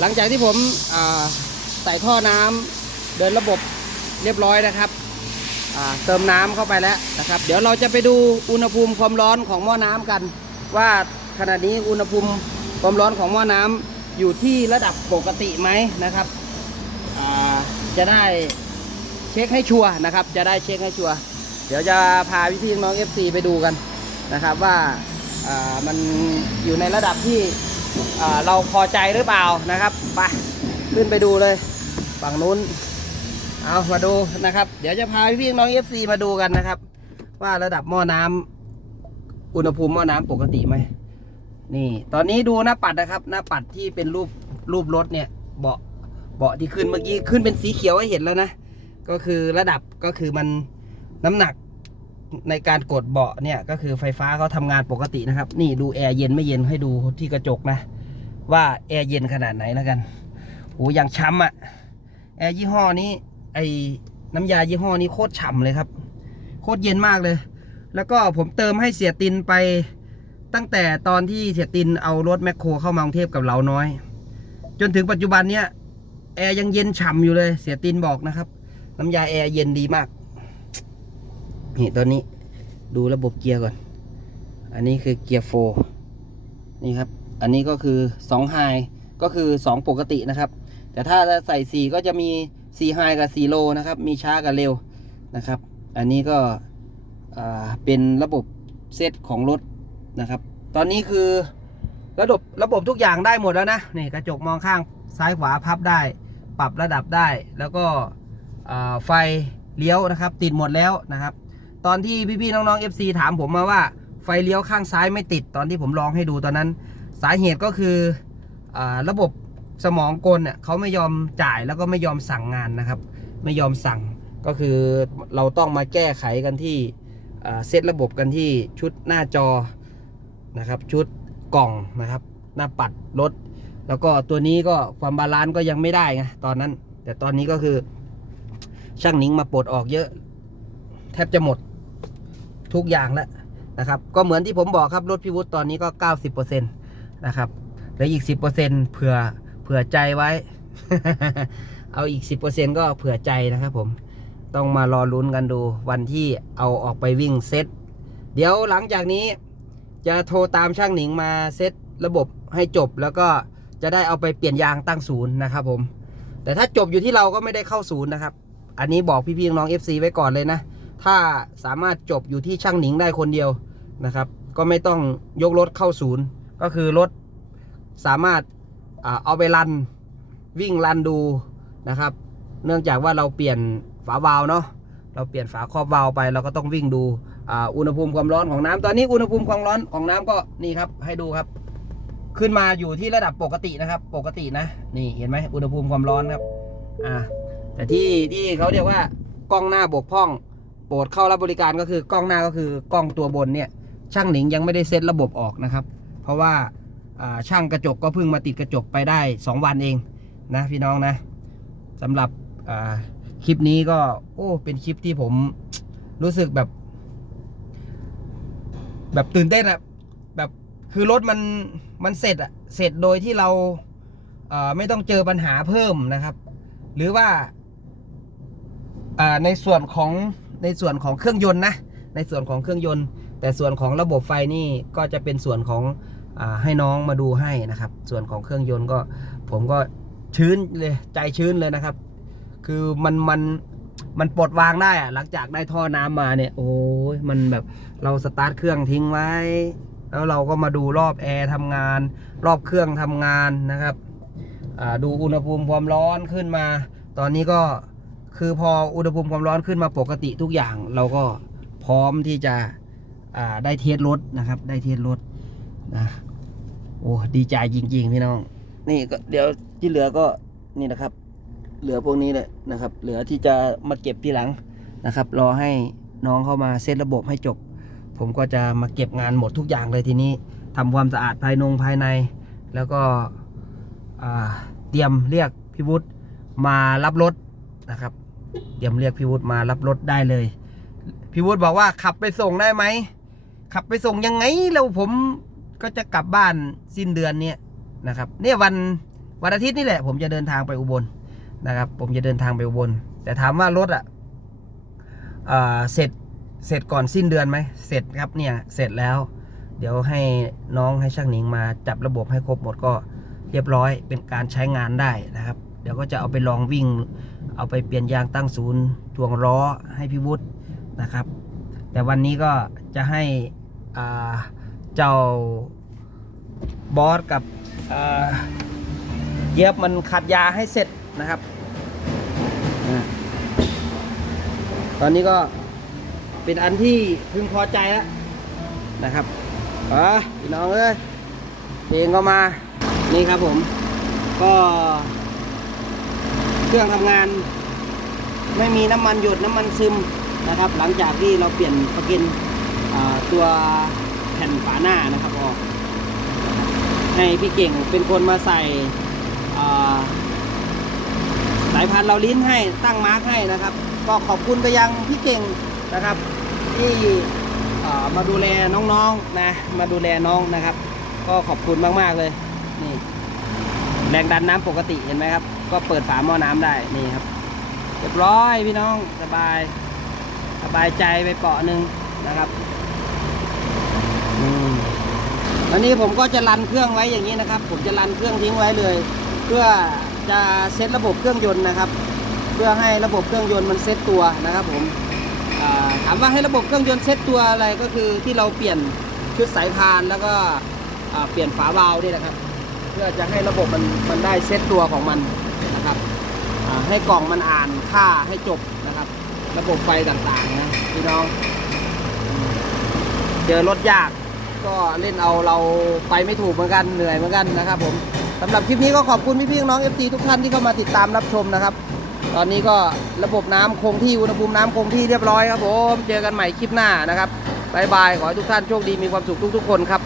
หลังจากที่ผมใส่ท่อน้ำเดินระบบเรียบร้อยนะครับเติมน้ำเข้าไปแล้วนะครับ เดี๋ยวเราจะไปดูอุณหภูมิความร้อนของหม้อน้ำกัน ว่าขณะนี้อุณหภูมิความร้อนของหม้อน้ำอยู่ที่ระดับปกติไหมนะครับจะได้เช็คให้ชัวร์นะครับ จะได้เช็คให้ชัวร์เดี๋ยวจะพาพี่ๆน้อง FC ไปดูกันนะครับ ว่ามันอยู่ในระดับที่ เราพอใจหรือเปล่านะครับไปขึ้นไปดูเลยฝั่งนู้นเอามาดูนะครับ เดี๋ยวจะพาพี่น้อง FC มาดูกันนะครับ ว่าระดับหม้อน้ำอุณหภูมิหม้อน้ำปกติไหมนี่ ตอนนี้ดูหน้าปัดนะครับ หน้าปัดที่เป็นรูปรูปรถเนี่ย เบาะเบาะที่ขึ้นเมื่อกี้ขึ้นเป็นสีเขียวให้เห็นแล้วนะก็คือระดับก็คือมันน้ำหนัก ในการกดเบาะเนี่ยก็คือไฟฟ้าเขาทำงานปกตินะครับ นี่ดูแอร์เย็นไม่เย็นให้ดูที่กระจกนะ ว่าแอร์เย็นขนาดไหนแล้วกันโอ้ยังช้ำอะแอร์ยี่ห้อนี้ไอ้น้ำยายี่ห้อนี้โคตรฉ่ำเลยครับ โคตรเย็นมากเลย แล้วก็ผมเติมให้เสียตินไปตั้งแต่ตอนที่เสียตินเอารถแมคโครเข้ามากรุงเทพกับเราน้อย จนถึงปัจจุบันเนี้ยแอร์ยังเย็นฉ่ำอยู่เลยเสียตินบอกนะครับ น้ำยาแอร์เย็นดีมาก นี่ตอนนี้ดูระบบเกียร์ก่อน อันนี้คือเกียร์โฟร์นี่ครับ อันนี้ก็คือ2ไฮก็คือ 2 ปกตินะครับ แต่ถ้าจะใส่ 4 ก็จะมี4ไฮกับ4โลนะครับ มีช้ากับเร็วนะครับ อันนี้ก็เป็นระบบเซตของรถนะครับ ตอนนี้คือระบบระบบทุกอย่างได้หมดแล้วนะนี่กระจกมองข้างซ้ายขวาพับได้ ปรับระดับได้ แล้วก็ไฟเลี้ยวนะครับ ติดหมดแล้วนะครับ ตอนที่พี่ๆน้องๆ FC ถามผมมาว่าไฟเลี้ยวข้างซ้ายไม่ติดตอนที่ผมลองให้ดูตอนนั้น สาเหตุก็คืออระบบสมองกลเนี่ยเขาไม่ยอมจ่ายแล้วก็ไม่ยอมสั่งงานนะครับ ไม่ยอมสั่งก็คือเราต้องมาแก้ไขกันที่เซตระบบกันที่ชุดหน้าจอนะครับชุดกล่องนะครับ หน้าปัดรถ แล้วก็ตัวนี้ก็ความบาลานซ์ก็ยังไม่ได้ไงตอนนั้น แต่ตอนนี้ก็คือช่างนิงมาปลดออกเยอะ แทบจะหมด ทุกอย่างแล้วนะครับ ก็เหมือนที่ผมบอกครับ รถพิวุฒตอนนี้ก็ 90%นะครับเหลืออีก 10%เผื่อเผื่อใจไว้ เอาอีก 10%ก็เผื่อใจนะครับผมต้องมารอลุ้นกันดูวันที่เอาออกไปวิ่งเซตเดี๋ยวหลังจากนี้จะโทรตามช่างหนิงมาเซตระบบให้จบแล้วก็จะได้เอาไปเปลี่ยนยางตั้งศูนย์นะครับผม แต่ถ้าจบอยู่ที่เราก็ไม่ได้เข้าศูนย์นะครับ อันนี้บอกพี่ๆน้อง FC ไว้ก่อนเลยนะ ถ้าสามารถจบอยู่ที่ช่างหนิงได้คนเดียวนะครับ ก็ไม่ต้องยกรถเข้าศูนย์ ก็คือรถสามารถเอาไปรันวิ่งรันดูนะครับ เนื่องจากว่าเราเปลี่ยนฝาวาล์วเนาะเราเปลี่ยนฝาครอบวาล์วไปเราก็ต้องวิ่งดูอุณหภูมิความร้อนของน้ำตอนนี้อุณหภูมิความร้อนของน้ำก็นี่ครับให้ดูครับ ขึ้นมาอยู่ที่ระดับปกตินะครับ ปกตินะนี่เห็นไหมอุณหภูมิความร้อนครับอ่าแต่ที่ที่เขาเรียกว่ากล้องหน้าบกพร่อง โปรดเข้ารับบริการก็คือกล้องหน้าก็คือกล้องตัวบนเนี่ย ช่างหนิงยังไม่ได้เซตระบบออกนะครับ เพราะว่าช่างกระจกก็เพิ่งมาติดกระจกไปได้ 2 วันเองนะพี่น้องนะสำหรับคลิปนี้ก็โอ้เป็นคลิปที่ผมรู้สึกแบบ แบบตื่นเต้นอะแบบคือรถมันมันเสร็จอะเสร็จโดยที่เราไม่ต้องเจอปัญหาเพิ่มนะครับ หรือว่าในส่วนของ ในส่วนของเครื่องยนต์นะ ในส่วนของเครื่องยนต์ แต่ส่วนของระบบไฟนี่ก็จะเป็นส่วนของอให้น้องมาดูให้นะครับ ส่วนของเครื่องยนต์ก็ผมก็ชื้นเลยใจชื้นเลยนะครับ คือมันมันมันปลดวางได้อะหลังจากได้ท่อน้ำมาเนี่ย โอ้ยมันแบบเราสตาร์ทเครื่องทิ้งไว้ แล้วเราก็มาดูรอบแอร์ทำงาน รอบเครื่องทำงานนะครับดูอุณหภูมิความร้อนขึ้นมา ตอนนี้ก็ คือพออุณหภูมิความร้อนขึ้นมาปกติทุกอย่าง เราก็พร้อมที่จะได้เทสรถนะครับ ได้เทสรถนะโอ้ดีใจจริง ๆ พี่น้อง นี่ก็เดี๋ยวที่เหลือก็นี่นะครับ เหลือพวกนี้แหละนะครับ เหลือที่จะมาเก็บทีหลังนะครับ รอให้น้องเข้ามาเซตระบบให้จบ ผมก็จะมาเก็บงานหมดทุกอย่างเลยทีนี้ทำความสะอาดภายนงภายใน แล้วก็เตรียมเรียกพี่วุฒิมารับรถนะครับ เตรียมเรียกพี่วุฒิมารับรถได้เลย พี่วุฒิบอกว่าขับไปส่งได้ไหม ขับไปส่งยังไงแล้วผมก็จะกลับบ้านสิ้นเดือนเนี้ยนะครับเนี่ยวันวันอาทิตย์นี่แหละ ผมจะเดินทางไปอุบลนะครับ ผมจะเดินทางไปอุบล แต่ถามว่ารถอะเอ่อเสร็จเสร็จก่อนสิ้นเดือนไหมเสร็จครับเนี่ยเสร็จแล้ว เดี๋ยวให้น้องให้ช่างหนิงมาจับระบบให้ครบหมดก็เรียบร้อยเป็นการใช้งานได้นะครับ เดี๋ยวก็จะเอาไปลองวิ่ง เอาไปเปลี่ยนยางตั้งศูนย์ทวงล้อให้พี่วุฒินะครับ แต่วันนี้ก็จะให้เจ้าบอสกับเย็บมันขัดยาให้เสร็จนะครับ ตอนนี้ก็เป็นอันที่พึงพอใจแล้วนะครับอะพี่น้องเอ้ยเพลงก็มา นี่ครับผม ก็ เครื่องทำงาน ไม่มีน้ำมันหยดน้ำมันซึมนะครับ หลังจากที่เราเปลี่ยนประกินตัวแผ่นฝาหน้านะครับออกให้พี่เก่งเป็นคนมาใส่สายพันธุ์เราลิ้นให้ตั้งมาร์กให้นะครับ ก็ขอบคุณไปยังพี่เก่งนะครับ ที่มาดูแลน้องๆนะมาดูแลน้องนะครับ ก็ขอบคุณมากๆเลยนี่แรงดันน้ำปกติเห็นไหมครับ ก็เปิดฝาหม้อน้ำได้นี่ครับเรียบร้อยพี่น้องสบาย สบายใจไปเปาะหนึ่งนะครับอันนี้ผมก็จะรันเครื่องไว้อย่างนี้นะครับ ผมจะรันเครื่องทิ้งไว้เลย เพื่อจะเซตระบบเครื่องยนต์นะครับ เพื่อให้ระบบเครื่องยนต์มันเซตตัวนะครับ ผมถามว่าให้ระบบเครื่องยนต์เซตตัวอะไรก็คือที่เราเปลี่ยนชุดสายพานแล้วก็เปลี่ยนฝาวาล์วนี่นะครับ พื่อจะให้ระบบมันมันได้เซตตัวของมันนะครับให้กล่องมันอ่านค่าให้จบนะครับ ระบบไฟต่างๆนะพี่น้อง เจอรถยากก็เล่นเอาเราไปไม่ถูกเหมือนกันเหนื่อยเหมือนกันนะครับผมสำหรับคลิปนี้ก็ขอบคุณพี่ๆน้อง FT ทุกท่านที่เข้ามาติดตามรับชมนะครับ ตอนนี้ก็ระบบน้ำคงที่อุณหภูมิน้ำคงที่เรียบร้อยครับผม เจอกันใหม่คลิปหน้านะครับบายบาย ขอให้ทุกท่านโชคดีมีความสุขทุกๆคนครับ